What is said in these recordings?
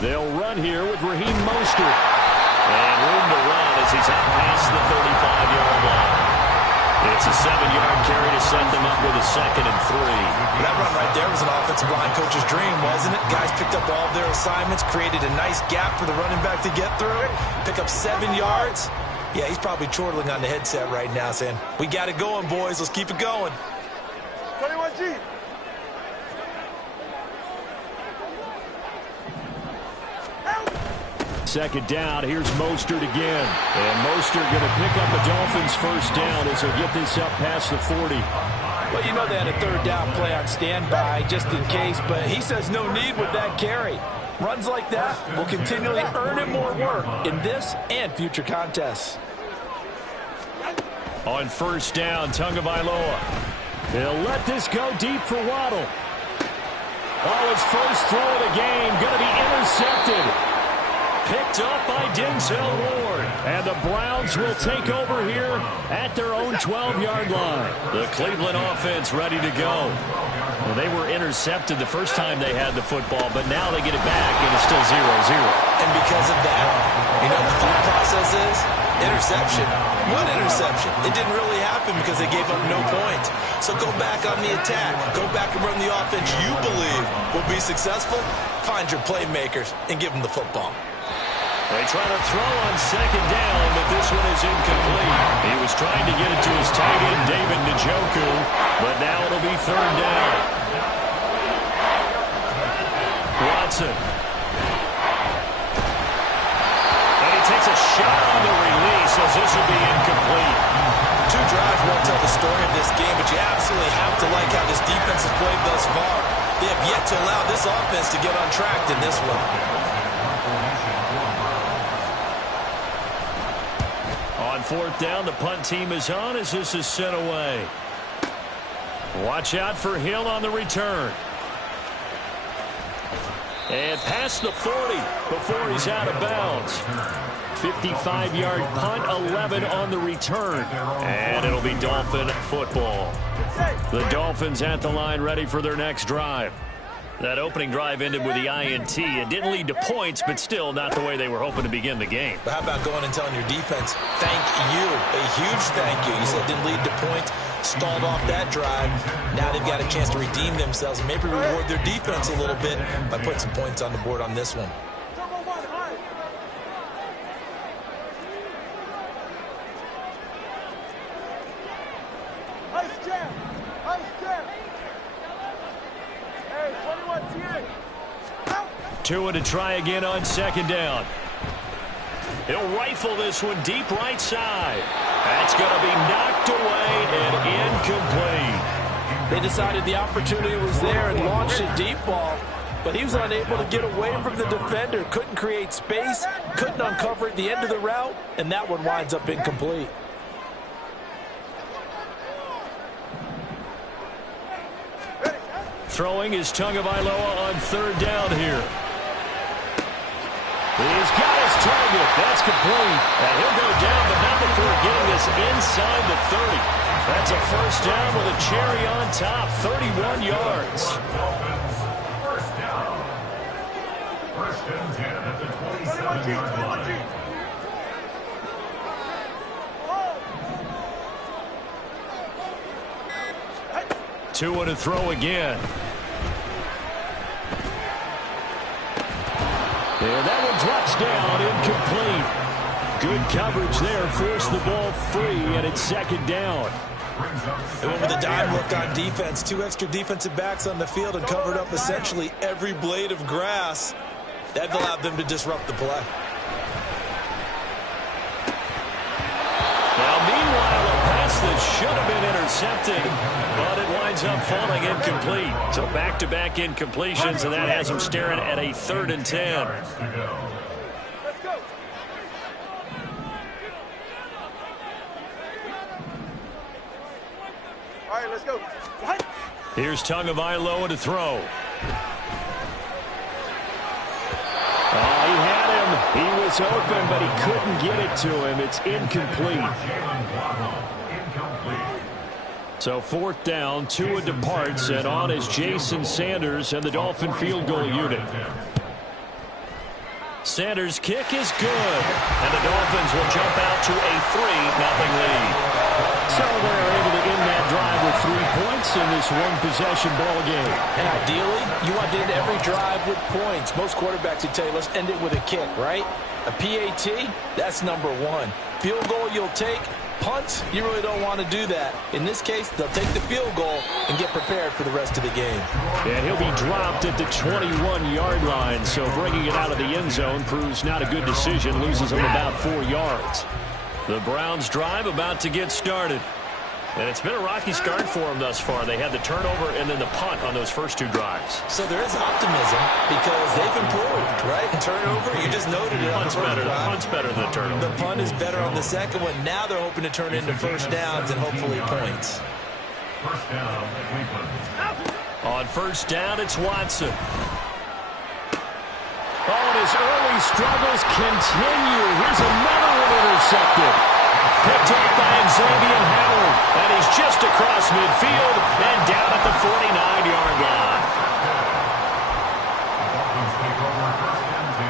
They'll run here with Raheem Mostert. And room to run as he's out past the 35-yard line. It's a 7-yard carry to set them up with a 2nd and 3. That run right there was an offensive line coach's dream, wasn't it? Guys picked up all of their assignments, created a nice gap for the running back to get through, pick up 7 yards. Yeah, he's probably chortling on the headset right now saying, we got it going, boys. Let's keep it going. 21G. Second down, here's Mostert again. And Mostert going to pick up a Dolphins first down as he'll get this up past the 40. Well, you know they had a 3rd down play on standby just in case, but he says no need with that carry. Runs like that will continually earn him more work in this and future contests. On first down, Tagovailoa. They'll let this go deep for Waddle. Oh, his first throw of the game going to be intercepted. Picked up by Denzel Ward. And the Browns will take over here at their own 12-yard line. The Cleveland offense ready to go. Well, they were intercepted the first time they had the football, but now they get it back, and it's still 0-0. And because of that, you know the thought process is interception. What interception? It didn't really happen because they gave up no points. So go back on the attack. Go back and run the offense you believe will be successful. Find your playmakers and give them the football. They try to throw on second down, but this one is incomplete. He was trying to get it to his tight end, David Njoku, but now it'll be 3rd down. Watson. And he takes a shot on the release as this will be incomplete. 2 drives won't tell the story of this game, but you absolutely have to like how this defense has played thus far. They have yet to allow this offense to get on track in this one. On 4th down, the punt team is on as this is sent away. Watch out for Hill on the return. And past the 40 before he's out of bounds. 55-yard punt, 11 on the return. And it'll be Dolphin football. The Dolphins at the line ready for their next drive. That opening drive ended with the INT. It didn't lead to points, but still not the way they were hoping to begin the game. But how about going and telling your defense, thank you, a huge thank you. You said it didn't lead to points, stalled off that drive. Now they've got a chance to redeem themselves and maybe reward their defense a little bit by putting some points on the board on this one. Tua to try again on second down. He'll rifle this one deep right side. That's going to be knocked away and incomplete. They decided the opportunity was there and launched a deep ball, but he was unable to get away from the defender. Couldn't create space, couldn't uncover at the end of the route, and that one winds up incomplete. Throwing is Tagovailoa on 3rd down here. He's got his target. That's complete. And he'll go down, but not before getting this inside the 30. That's a first down with a cherry on top. 31 yards. First down. 1st and 10 at the 27-yard line. Tua to throw again. And that one drops down, incomplete. Good coverage there, forced the ball free, and it's 2nd down. And with the dime look on defense, 2 extra defensive backs on the field and covered up essentially every blade of grass. That allowed them to disrupt the play. Now, meanwhile, a pass that should have been intercepted, but it winds up falling incomplete. So back-to-back incompletions, and that has them staring at a 3rd and 10. All right, let's go. Here's Tagovailoa to throw. Oh, he had him. He was open, but he couldn't get it to him. It's incomplete. So 4th down, Tua departs, and on is Jason Sanders and the Dolphin field goal unit. Sanders' kick is good. And the Dolphins will jump out to a 3-0 lead. So they're able to end that drive with 3 points in this one-possession ball game. And ideally, you want to end every drive with points. Most quarterbacks would tell you, let's end it with a kick, right? A PAT, that's number 1. Field goal you'll take. Punts, you really don't want to do that. In this case, they'll take the field goal and get prepared for the rest of the game. And he'll be dropped at the 21-yard line, so bringing it out of the end zone proves not a good decision. Loses him about 4 yards. The Browns drive about to get started. And it's been a rocky start for them thus far. They had the turnover and then the punt on those first 2 drives. So there is optimism because they've improved, right? Turnover, you just noted it. Punt's better than the turnover. The punt is better on the second one. Now they're hoping to turn into first downs and hopefully points. First down, Cleveland. On first down, it's Watson. Oh, and his early struggles continue. Here's another one intercepted. Picked off by Xavier Howard. And he's just across midfield and down at the 49-yard line. Dolphins take over first and 10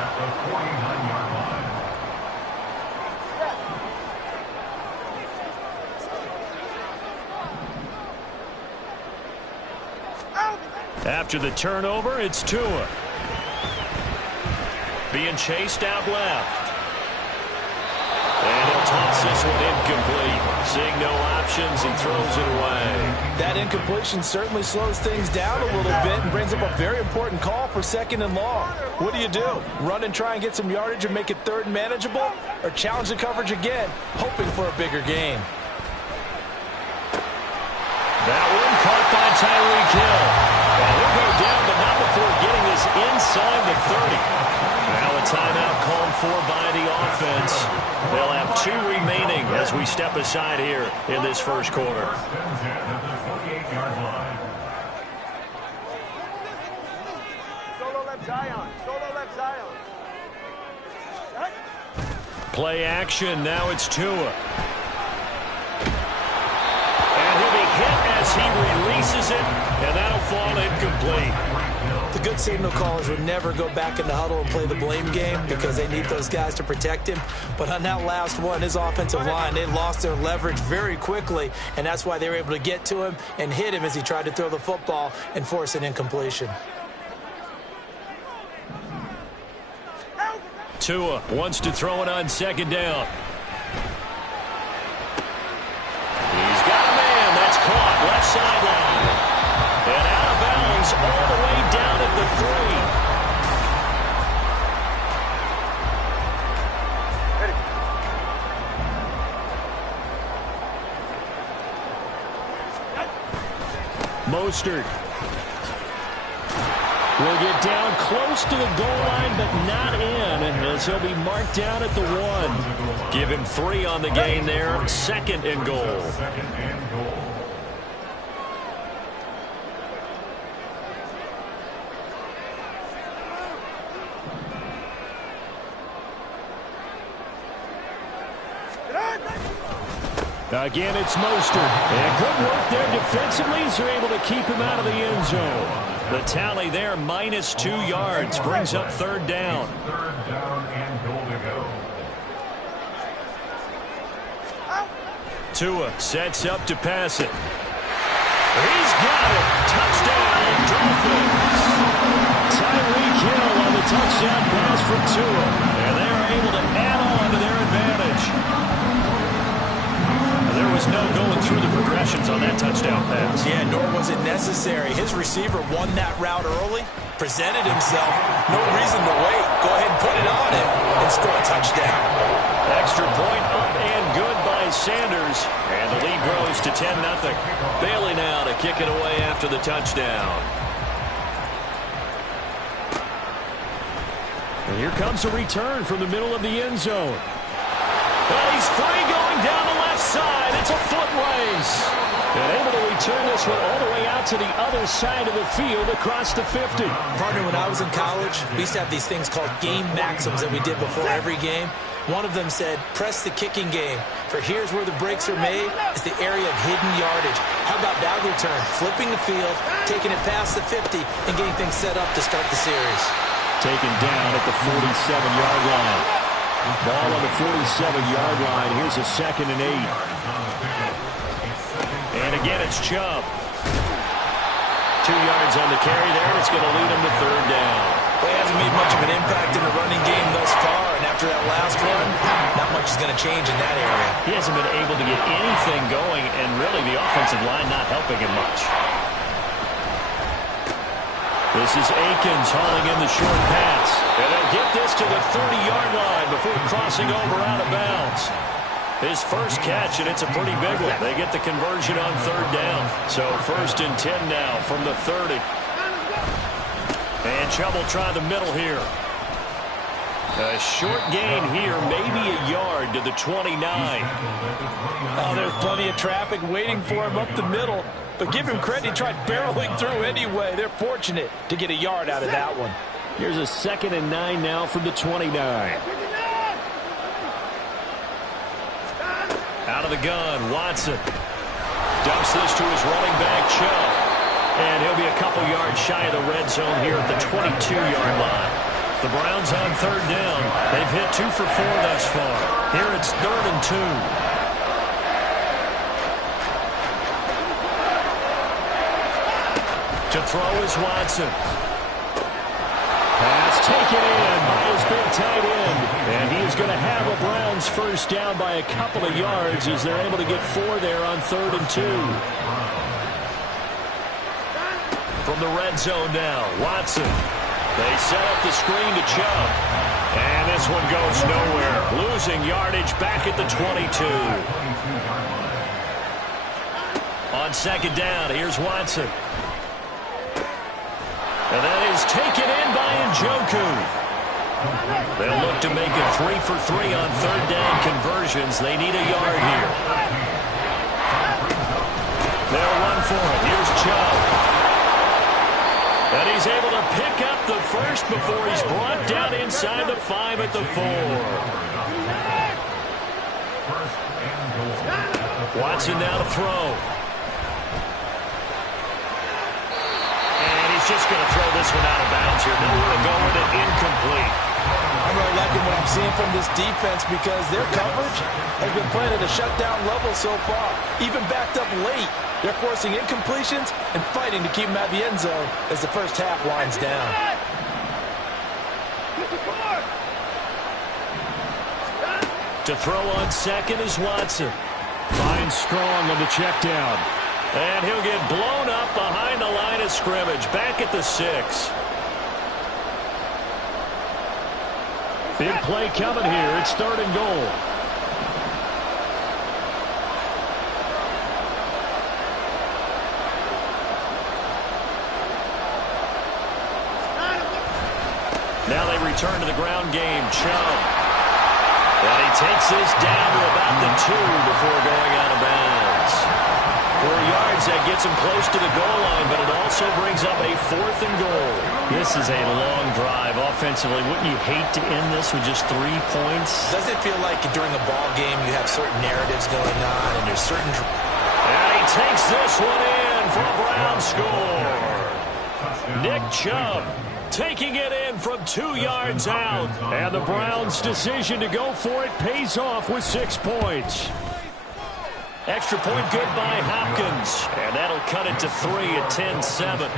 at the 49-yard line. After the turnover, it's Tua. Being chased out left. And he'll toss this one incomplete. Seeing no options, he throws it away. That incompletion certainly slows things down a little bit and brings up a very important call for 2nd and long. What do? Run and try and get some yardage and make it 3rd and manageable? Or challenge the coverage again, hoping for a bigger gain? That one caught by Tyreek Hill. And he'll go down, but not before getting this inside the 30. Now a timeout called for by the offense. They'll have 2 remaining as we step aside here in this first quarter. First and 10 at the 48-yard line. Solo left Zion. Solo left Zion. Play action. Now it's Tua. And he'll be hit as he releases it, and that'll fall incomplete. The good signal callers would never go back in the huddle and play the blame game because they need those guys to protect him. But on that last one, his offensive line, they lost their leverage very quickly, and that's why they were able to get to him and hit him as he tried to throw the football and force an incompletion. Tua wants to throw it on 2nd down. He's got a man. That's caught. Left sideline. And out of bounds all the way down at the 3. Mostert will get down close to the goal line, but not in, as he'll be marked down at the 1. Give him 3 on the gain there. 2nd and goal. Second and goal. Again, it's Mostert. And good work there defensively as they're able to keep him out of the end zone. The tally there, minus 2 yards, brings up 3rd down. 3rd down and goal to go. Tua sets up to pass it. He's got it. Touchdown, Dolphins. Tyreek Hill on the touchdown pass from Tua. And they are able to add on to their advantage. There was no going through the progressions on that touchdown pass. Yeah, nor was it necessary. His receiver won that route early, presented himself. No reason to wait. Go ahead and put it on him and score a touchdown. Extra point up and good by Sanders. And the lead grows to 10-0. Bailey now to kick it away after the touchdown. And here comes a return from the middle of the end zone. Well, he's free going down the left side. It's a foot race. And able to return this one all the way out to the other side of the field across the 50. Partner, when I was in college, we used to have these things called game maxims that we did before every game. One of them said, press the kicking game. For here's where the breaks are made. It's the area of hidden yardage. How about that return? Flipping the field, taking it past the 50, and getting things set up to start the series. Taken down at the 47-yard line. Ball on the 47-yard line. Here's a 2nd and 8. And again, it's Chubb. 2 yards on the carry there, and it's going to lead him to 3rd down. Well, he hasn't made much of an impact in the running game thus far, and after that last run, not much is going to change in that area. He hasn't been able to get anything going, and really the offensive line not helping him much. This is Akins hauling in the short pass. And they'll get this to the 30-yard line before crossing over out of bounds. His first catch, and it's a pretty big one. They get the conversion on 3rd down. So 1st and 10 now from the 30. And Chubb will try the middle here. A short gain here, maybe a yard to the 29. Oh, there's plenty of traffic waiting for him up the middle. But give him credit, he tried barreling through anyway. They're fortunate to get a yard out of that one. Here's a 2nd and 9 now from the 29. Out of the gun, Watson. Dumps this to his running back, Chubb. And he'll be a couple yards shy of the red zone here at the 22-yard line. The Browns on 3rd down. They've hit 2 for 4 thus far. Here it's 3rd and 2. To throw is Watson. Pass taken in by his big tight end. And he is going to have a Browns first down by a couple of yards as they're able to get 4 there on 3rd and 2. From the red zone now, Watson. They set up the screen to Chubb. And this one goes nowhere. Losing yardage back at the 22. On 2nd down, here's Watson. And that is taken in by Njoku. They'll look to make it 3 for 3 on 3rd down conversions. They need a yard here. They'll run for it. Here's Chubb. And he's able to pick up the first before he's brought down inside the 5 at the 4. Watson now to throw. And he's just going to throw this one out of bounds here. Nowhere to go with it, incomplete. I'm really liking what I'm seeing from this defense because their coverage has been playing at a shutdown level so far. Even backed up late. They're forcing incompletions and fighting to keep them out of the end zone as the first half winds down. To throw on 2nd is Watson. Finds Strong on the check down. And he'll get blown up behind the line of scrimmage. Back at the 6. Big play coming here. It's 3rd and goal. Now they return to the ground game. Chubb. And he takes this down to about the 2 before going out of bounds. 4 yards, that gets him close to the goal line, but it also brings up a 4th and goal. This is a long drive offensively. Wouldn't you hate to end this with just 3 points? Doesn't it feel like during a ball game you have certain narratives going on and there's certain... And he takes this one in for a Brown score. Nick Chubb taking it in from 2 yards out. And the Browns' decision to go for it pays off with 6 points. Extra point good by Hopkins. And that'll cut it to 3 at 10-7.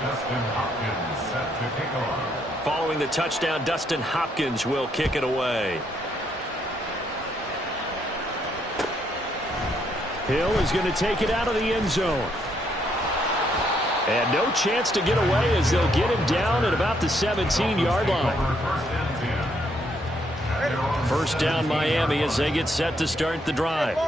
Dustin Hopkins set to kick off. Following the touchdown, Dustin Hopkins will kick it away. Hill is going to take it out of the end zone. And no chance to get away as they'll get him down at about the 17-yard line. First down Miami as they get set to start the drive.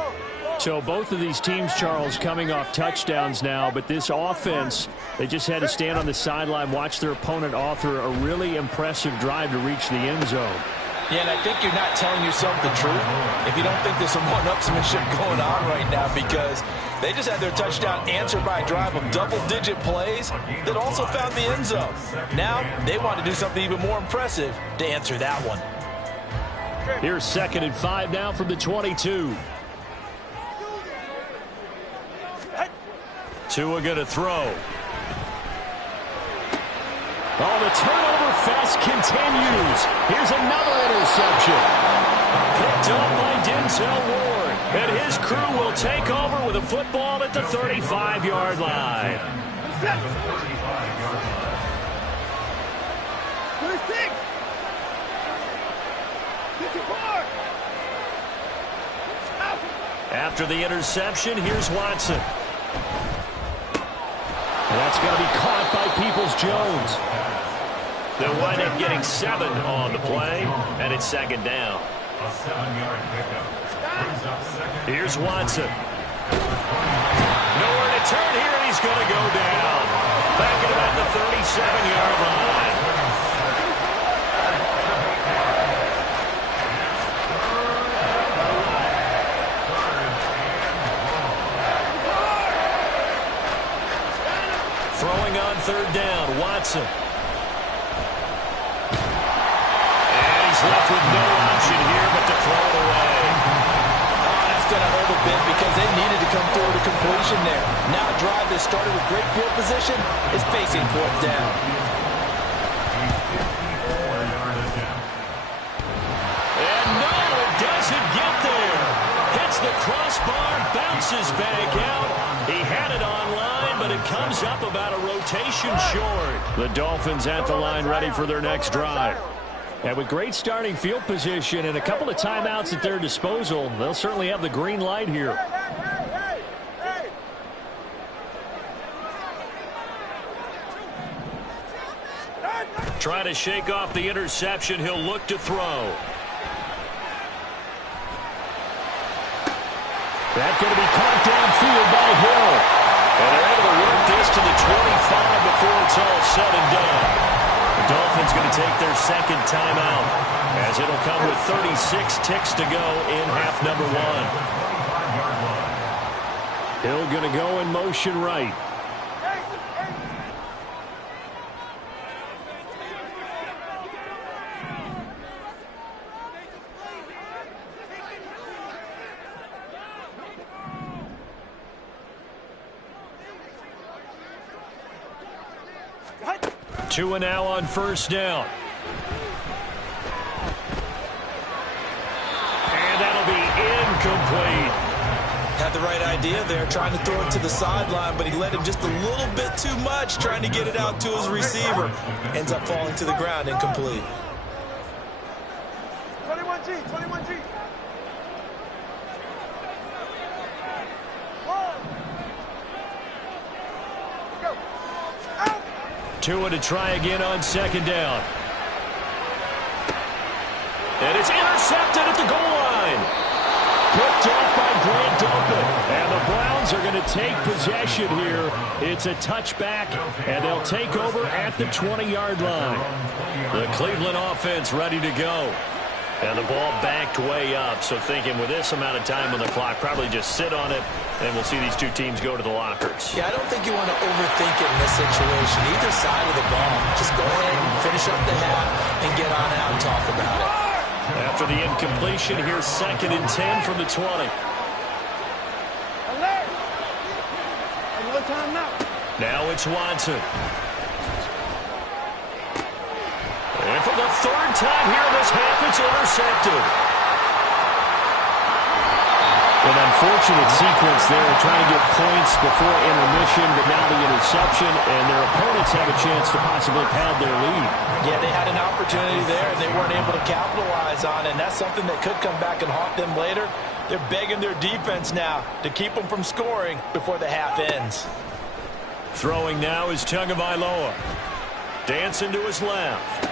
So both of these teams, Charles, coming off touchdowns now, but this offense, they just had to stand on the sideline, watch their opponent author a really impressive drive to reach the end zone. Yeah, and I think you're not telling yourself the truth if you don't think there's some one-upsmanship going on right now, because they just had their touchdown answered by a drive of double-digit plays that also found the end zone. Now they want to do something even more impressive to answer that one. Here's 2nd and 5 now from the 22. Tua going to throw. Oh, the turnover fest continues. Here's another interception. Picked up by Denzel Ward. And his crew will take over with a football at the 35-yard line. 26. 54. After the interception, here's Watson. And that's going to be caught by Peoples-Jones. They'll wind up getting 7 on the play, and it's 2nd down. A 7-yard pickup. Brings up 2nd. Here's Watson. Nowhere to turn here, and he's going to go down. Back at about the 37-yard line. Throwing on 3rd down, Watson. And he's left with no option here but to throw it away. Oh, that's going to hurt a bit because they needed to come through with a completion there. Now a drive that started with great field position is facing 4th down. And no, it doesn't get there. Hits the crossbar, bounces back out. He had it online, but it comes up about a rotation short. The Dolphins at the line ready for their next drive. And with great starting field position and a couple of timeouts at their disposal, they'll certainly have the green light here. Trying to shake off the interception. He'll look to throw. That's going to be caught downfield by Hill. And they're able to work this to the 25 before it's all said and done. The Dolphins going to take their 2nd timeout, as it'll come with 36 ticks to go in half number 1. Hill going to go in motion right. Tua now on 1st down. And that'll be incomplete. Had the right idea there, trying to throw it to the sideline, but he let him just a little bit too much, trying to get it out to his receiver. Ends up falling to the ground, incomplete. 21G, 21G. Tua to try again on 2nd down. And it's intercepted at the goal line. Picked off by Grant Delpit. And the Browns are going to take possession here. It's a touchback, and they'll take over at the 20-yard line. The Cleveland offense ready to go. And the ball backed way up, so thinking with this amount of time on the clock, probably just sit on it, and we'll see these two teams go to the lockers. Yeah, I don't think you want to overthink it in this situation. Either side of the ball. Just go ahead and finish up the half and get on out and talk about it. After the incompletion, here's 2nd and 10 from the 20. Now it's Watson. And for the 3rd time here in this half, it's intercepted. An unfortunate sequence there, trying to get points before intermission, but now the interception, and their opponents have a chance to possibly pad their lead. Yeah, they had an opportunity there, and they weren't able to capitalize on it, and that's something that could come back and haunt them later. They're begging their defense now to keep them from scoring before the half ends. Throwing now is Tagovailoa. Dancing to his left.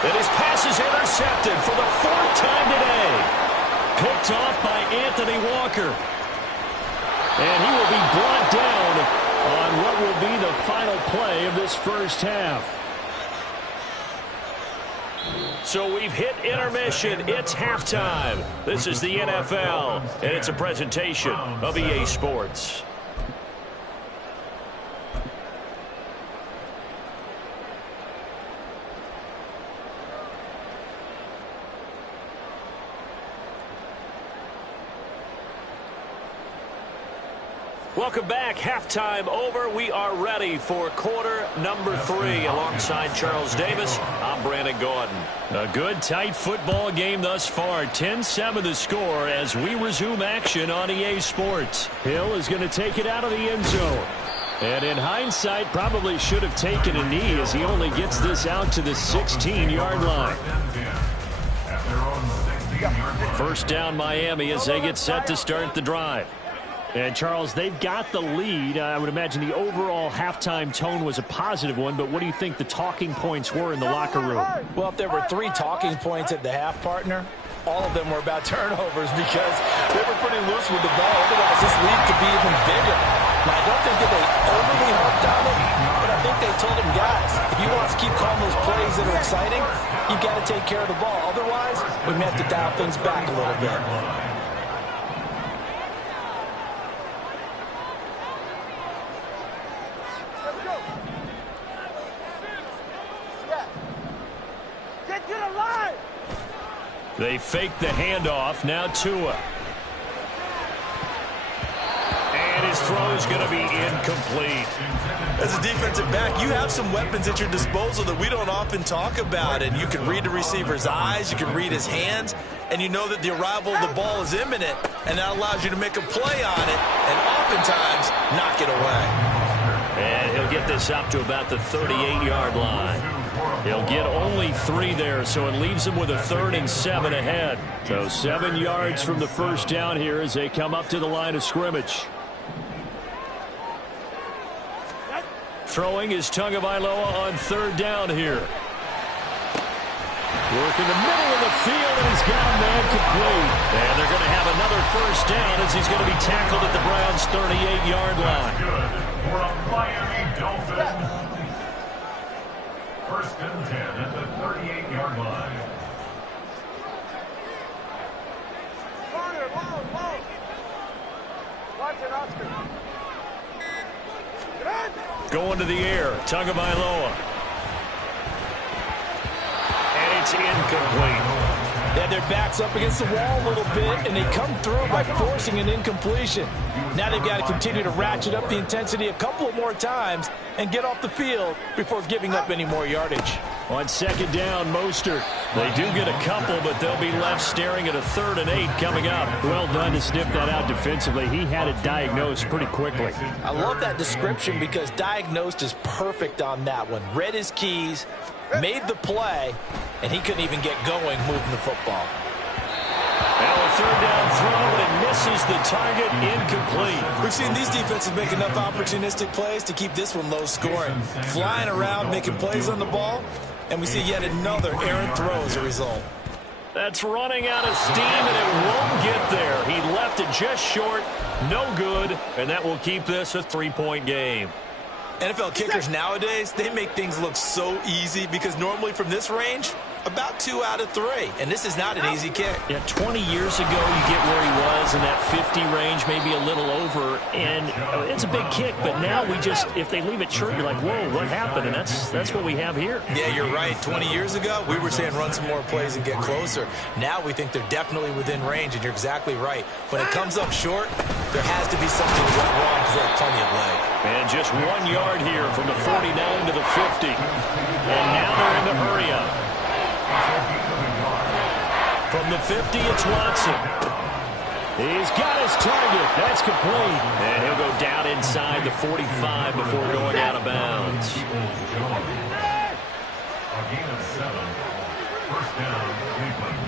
And his pass is intercepted for the 4th time today. Picked off by Anthony Walker. And he will be brought down on what will be the final play of this 1st half. So we've hit intermission. It's halftime. This is the NFL, and it's a presentation of EA Sports. Welcome back. Halftime over. We are ready for quarter number 3. Alongside Charles Davis, I'm Brandon Gordon. A good, tight football game thus far. 10-7 the score as we resume action on EA Sports. Hill is going to take it out of the end zone. And in hindsight, probably should have taken a knee as he only gets this out to the 16-yard line. First down, Miami, as they get set to start the drive. And, Charles, they've got the lead. I would imagine the overall halftime tone was a positive one, but what do you think the talking points were in the locker room? Well, if there were 3 talking points at the half, partner, all of them were about turnovers because they were pretty loose with the ball. Otherwise, this lead could be even bigger. Now, I don't think that they overly harped on it, but I think they told him, guys, if you want us to keep calling those plays that are exciting, you've got to take care of the ball. Otherwise, we may have to dial things back a little bit. They fake the handoff. Now Tua. And his throw is going to be incomplete. As a defensive back, you have some weapons at your disposal that we don't often talk about. And you can read the receiver's eyes, you can read his hands, and you know that the arrival of the ball is imminent, and that allows you to make a play on it and oftentimes knock it away. And he'll get this up to about the 38-yard line. He'll get only 3 there, so it leaves him with a 3rd and 7 ahead. So 7 yards from the first down here as they come up to the line of scrimmage. Throwing is Tagovailoa on 3rd down here. Work in the middle of the field, and he's got a man complete. And they're going to have another first down as he's going to be tackled at the Browns' 38-yard line. Good for a Miami Dolphin. First and 10 at the 38-yard line. Corner, low. Watch it, Oscar. Going to the air, Tagovailoa. And it's incomplete. They had their backs up against the wall a little bit, and they come through by forcing an incompletion. Now they've got to continue to ratchet up the intensity a couple of more times and get off the field before giving up any more yardage. On 2nd down, Mostert. They do get a couple, but they'll be left staring at a 3rd and 8 coming up. Well done to sniff that out defensively. He had it diagnosed pretty quickly. I love that description because diagnosed is perfect on that one. Read his keys, made the play, and he couldn't even get going moving the football. Now a 3rd down throw, and it misses the target, incomplete. We've seen these defenses make enough opportunistic plays to keep this one low scoring. Flying around, making plays on the ball, and we see yet another errant throw as a result. That's running out of steam, and it won't get there. He left it just short, no good, and that will keep this a 3-point game. NFL kickers nowadays, they make things look so easy because normally from this range, about 2 out of 3. And this is not an easy kick. Yeah, 20 years ago, you get where he was in that 50 range, maybe a little over. And it's a big kick, but now we just, if they leave it short, you're like, whoa, what happened? And that's what we have here. Yeah, you're right. 20 years ago, we were saying run some more plays and get closer. Now we think they're definitely within range, and you're exactly right. When it comes up short, there has to be something that went wrong because they have plenty of leg. And just 1 yard here from the 49 to the 50. And now they're in the hurry-up. From the 50, it's Watson. He's got his target. That's complete. And he'll go down inside the 45 before going out of bounds. A gain of 7. First down, Cleveland.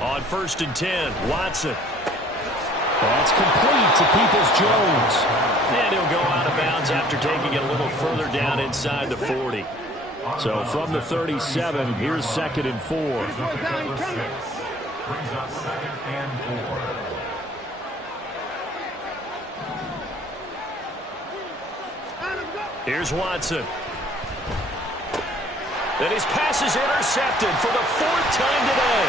On 1st and 10, Watson. That's complete to Peoples-Jones. And he'll go out of bounds after taking it a little further down inside the 40. So from the 37, here's 2nd and 4. Brings up 2nd and 4. Here's Watson. And his pass is intercepted for the 4th time today.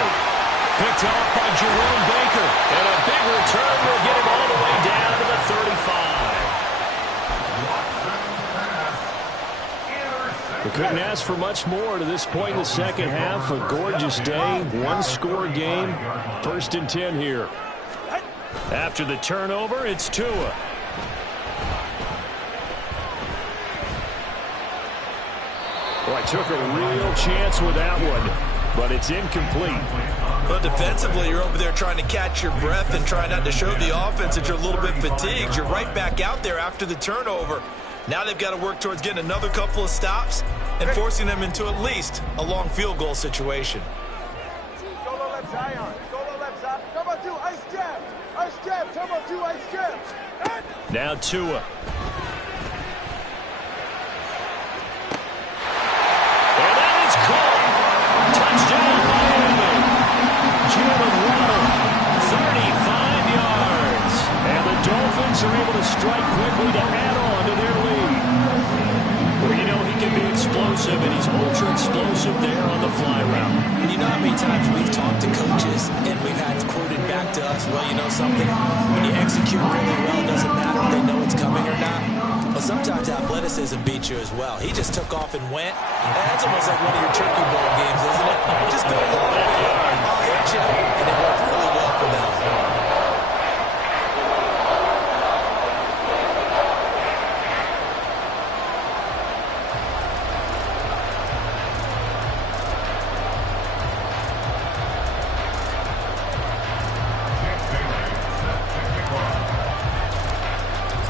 Picked off by Jerome Baker. And a big return will get him all the way down to the 35. We couldn't ask for much more to this point in the second half. A gorgeous day, one-score game. 1st and 10 here. After the turnover, it's Tua. Well, I took a real chance with that one, but it's incomplete. But defensively, you're over there trying to catch your breath and try not to show the offense that you're a little bit fatigued. You're right back out there after the turnover. Now they've got to work towards getting another couple of stops and forcing them into at least a long field goal situation. Solo left Zion. Solo left Zion. Turbo 2, ice jab. Ice jab. Turbo 2, ice jab. Now Tua. Touchdown, Miami. Jalen Waddle, 35 yards. And the Dolphins are able to strike quickly to add on to their lead. Well, you know he can be explosive, and he's ultra-explosive there on the fly route. And you know how many times we've talked to coaches and we've had quoted back to us, well, you know something? When you execute really well, it doesn't matter if they know it's coming or not. Well, sometimes athleticism beats you as well. He just took off and went. And that's almost like one of your turkey bowl games, isn't it? Just go long. I'll hit you. And it worked really well for them.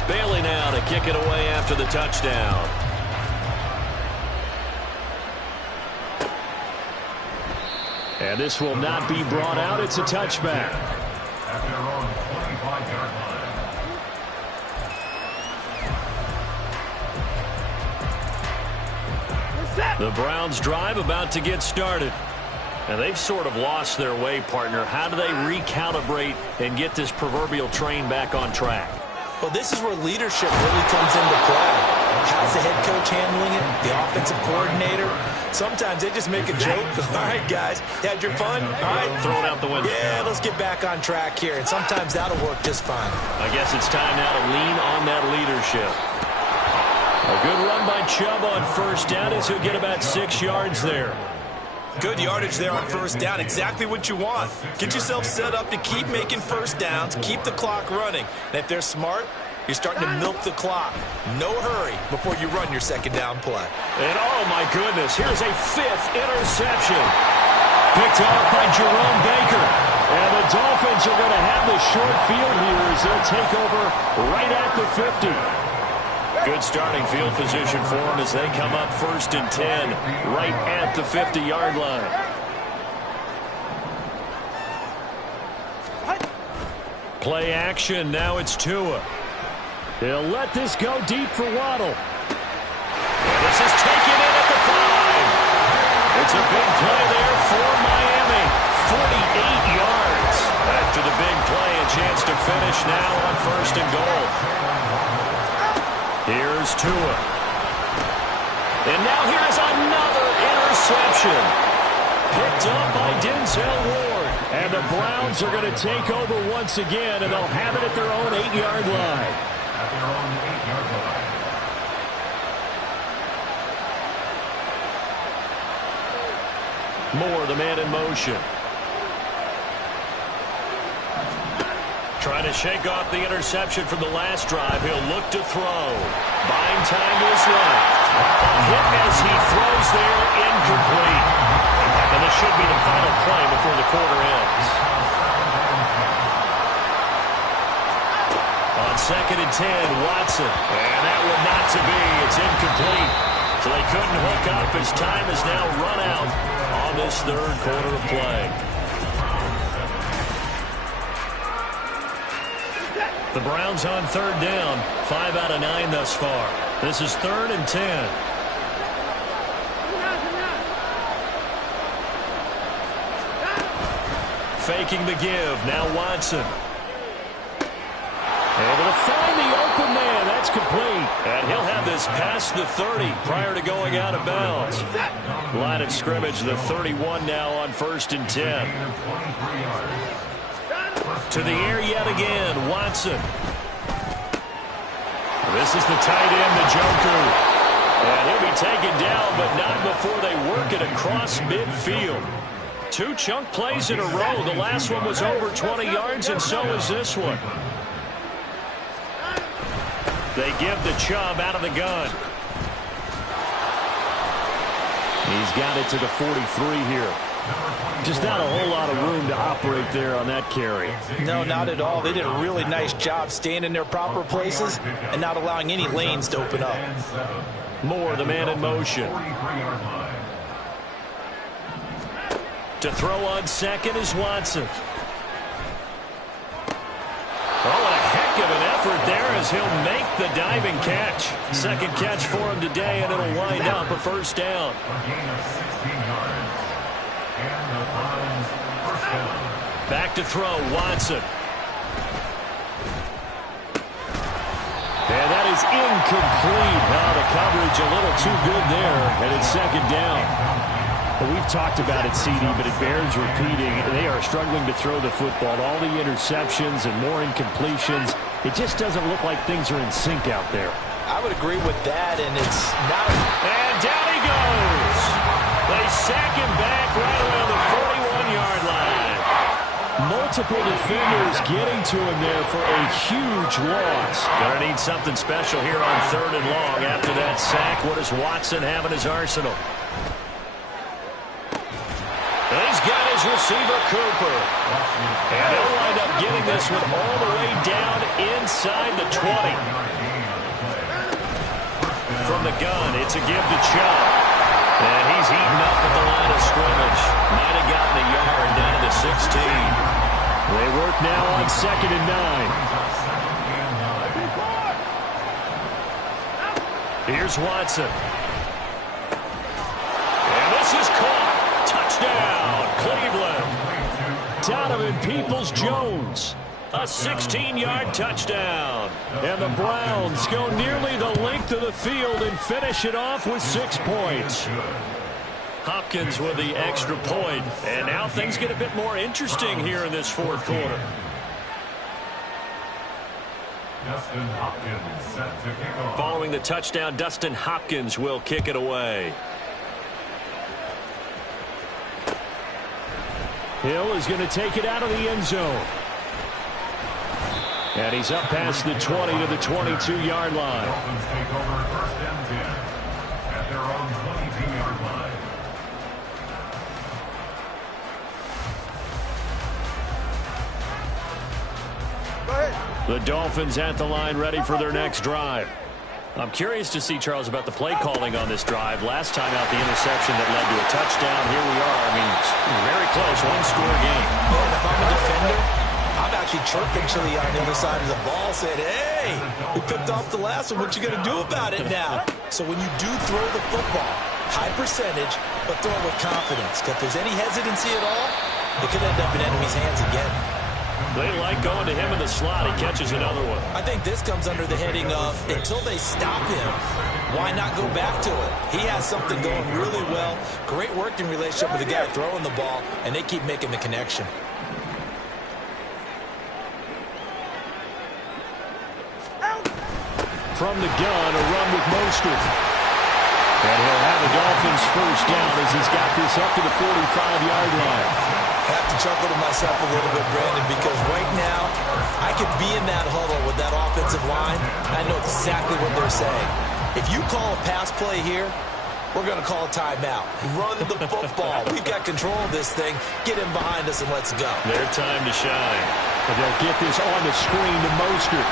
Bailey now to kick it away after the touchdown. And this will not be brought out. It's a touchback. At their own 25-yard line. The Browns drive about to get started. And they've sort of lost their way, partner. How do they recalibrate and get this proverbial train back on track? Well, this is where leadership really comes into play. How's the head coach handling it? The offensive coordinator? Sometimes they just make a joke. All right, guys, had your fun? All right, throw it out the window. Yeah, let's get back on track here. And sometimes that'll work just fine. I guess it's time now to lean on that leadership. A good run by Chubb on 1st down as he'll get about 6 yards there. Good yardage there on 1st down. Exactly what you want. Get yourself set up to keep making 1st downs, keep the clock running. And if they're smart, you're starting to milk the clock. No hurry before you run your 2nd down play. And oh my goodness, here's a 5th interception. Picked off by Jerome Baker. And the Dolphins are going to have the short field here as they'll take over right at the 50. Good starting field position for them as they come up 1st and 10 right at the 50-yard line. Play action. Now it's Tua. He'll let this go deep for Waddle. And this is taken in at the 5. It's a big play there for Miami. 48 yards. After the big play, a chance to finish now on 1st and goal. Here's Tua. And now here's another interception. Picked up by Denzel Ward. And the Browns are going to take over once again, and they'll have it at their own 8-yard line. At their own 8-yard line. Moore, the man in motion. Trying to shake off the interception from the last drive. He'll look to throw. Buying time to his left. A hit as he throws there, incomplete. And this should be the final play before the quarter ends. On 2nd and 10, Watson. And that will not to be. It's incomplete. So they couldn't hook up as time is now run out on this 3rd quarter of play. The Browns on 3rd down. 5 out of 9 thus far. This is 3rd and 10. Faking the give. Now Watson. Able to find the open man. That's That's complete. And he'll have this past the 30 prior to going out of bounds. Line of scrimmage, the 31 now on 1st and 10. To the air yet again, Watson. This is the tight end, the Joker. And he'll be taken down, but not before they work it across midfield. 2 chunk plays in a row. The last one was over 20 yards, and so is this one. They give the Chubb out of the gun. He's got it to the 43 here. Just not a whole lot of room to operate there on that carry. No, not at all. They did a really nice job staying in their proper places and not allowing any lanes to open up. Moore, the man in motion. To throw on second is Watson. Oh, what a heck of an effort there as he'll make the diving catch. Second catch for him today, and it'll wind up a first down. Back to throw, Watson. And that is incomplete. Now the coverage a little too good there, and it's second down. Well, we've talked about it, CD, but it bears repeating. They are struggling to throw the football. All the interceptions and more incompletions. It just doesn't look like things are in sync out there. I would agree with that, and it's not. And down he goes. They sack him back right around the 41-yard line. Multiple defenders getting to him there for a huge loss. Gonna need something special here on 3rd and long. After that sack, what does Watson have in his arsenal? He's got his receiver, Cooper. And he'll wind up getting this one all the way down inside the 20. From the gun, it's a give to Chubb. And he's eaten up at the line of scrimmage. Might have gotten a yard down to 16. They work now on 2nd and 9. Here's Watson. And this is caught. Touchdown, Cleveland. Donovan Peoples-Jones. A 16-yard touchdown. And the Browns go nearly the length of the field and finish it off with 6 points. Hopkins with the extra point. And now things get a bit more interesting here in this 4th quarter. Following the touchdown, Dustin Hopkins will kick it away. Hill is going to take it out of the end zone. And he's up past the 20 to the 22-yard line. Dolphins take over 1st and 10 at their own 22-yard line. Go ahead. The Dolphins at the line ready for their next drive. I'm curious to see, Charles, about the play calling on this drive. Last time out, the interception that led to a touchdown. Here we are. I mean, very close, one-score game. Man, if I'm a defender, I'm actually chirping Chili on the other side of the ball, saying, hey, we picked off the last one. What you going to do about it now? So when you do throw the football, high percentage, but throw it with confidence. If there's any hesitancy at all, it could end up in enemy's hands again. They like going to him in the slot. He catches another one. I think this comes under the heading of, until they stop him, why not go back to it? He has something going really well. Great working relationship with the guy throwing the ball, and they keep making the connection. From the gun, a run with Mostert. And he'll have the Dolphins first down as he's got this up to the 45-yard line. I have to chuckle to myself a little bit, Brandon, because right now I could be in that huddle with that offensive line, and I know exactly what they're saying. If you call a pass play here, we're going to call a timeout. Run the football. We've got control of this thing. Get him behind us and let's go. Their time to shine. And they'll get this on the screen to Mostert.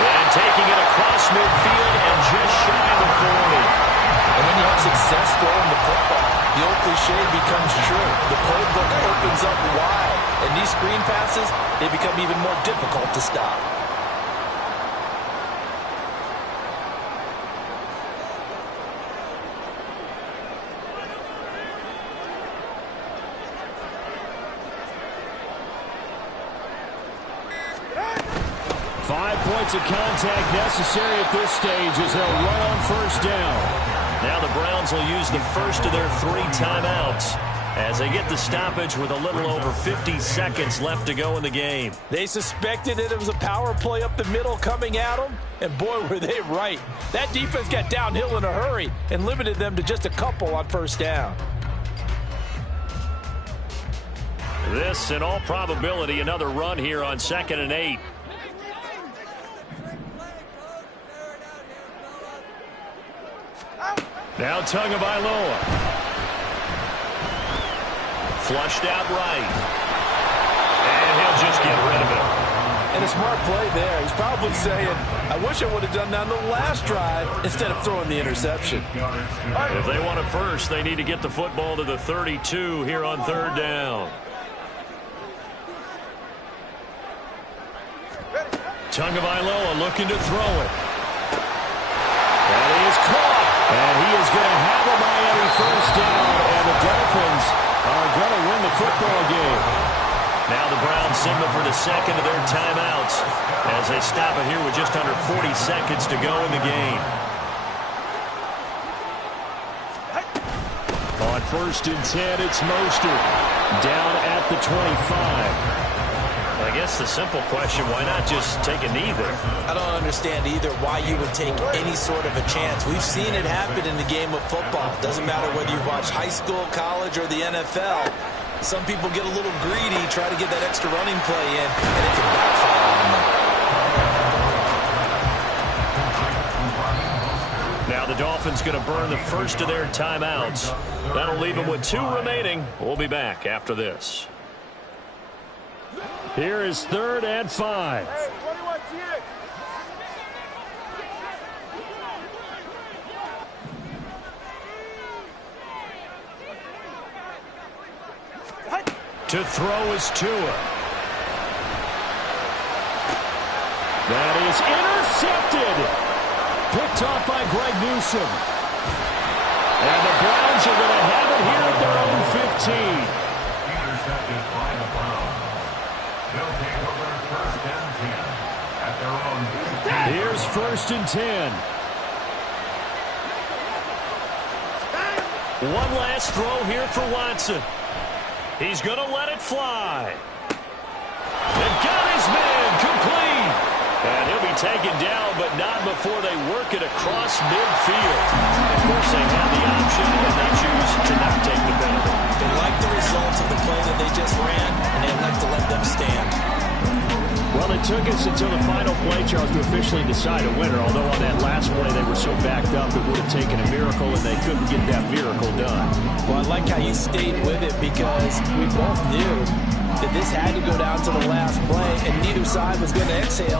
And taking it across midfield and just shy of the 40. And when you have success throwing the football, the old cliche becomes true. The playbook opens up wide. And these screen passes, they become even more difficult to stop. 5 points of contact necessary at this stage as they'll run on first down. Now the Browns will use the first of their 3 timeouts as they get the stoppage with a little over 50 seconds left to go in the game. They suspected it was a power play up the middle coming at them, and boy, were they right. That defense got downhill in a hurry and limited them to just a couple on first down. This, in all probability, another run here on 2nd and 8. Now Tagovailoa. Flushed out right. And he'll just get rid of it. And a smart play there. He's probably saying, I wish I would have done that on the last drive instead of throwing the interception. If they want it first, they need to get the football to the 32 here on 3rd down. Tagovailoa looking to throw it. And he is caught. And he is going to have a Miami first down. And the Dolphins are going to win the football game. Now the Browns signal for the second of their timeouts as they stop it here with just under 40 seconds to go in the game. On 1st and 10, it's Mostert down at the 25. I guess the simple question, why not just take a knee there? I don't understand either why you would take any sort of a chance. We've seen it happen in the game of football. Doesn't matter whether you watch high school, college, or the NFL. Some people get a little greedy, try to get that extra running play in, and it can backfire on them. Now the Dolphins going to burn the first of their timeouts. That'll leave them with 2 remaining. We'll be back after this. Here is 3rd and 5. Hey, 21 TX. To throw is Tua. That is intercepted. Picked off by Greg Newsome. And the Browns are going to have it here at their own 15. Intercepted by the Browns. They'll take over 1st and 10 at their own 15. Here's 1st and 10. One last throw here for Watson. He's going to let it fly. And got his man complete. And he'll be taken down, but not before they work it across midfield. Of course, they have the option, and they choose to not take the penalty. They like the results of the play that they just ran, and they'd like to let them stand. Well, it took us until the final play, Charles, to officially decide a winner. Although on that last play they were so backed up it would have taken a miracle, and they couldn't get that miracle done. Well, I like how you stayed with it because we both knew that this had to go down to the last play, and neither side was going to exhale.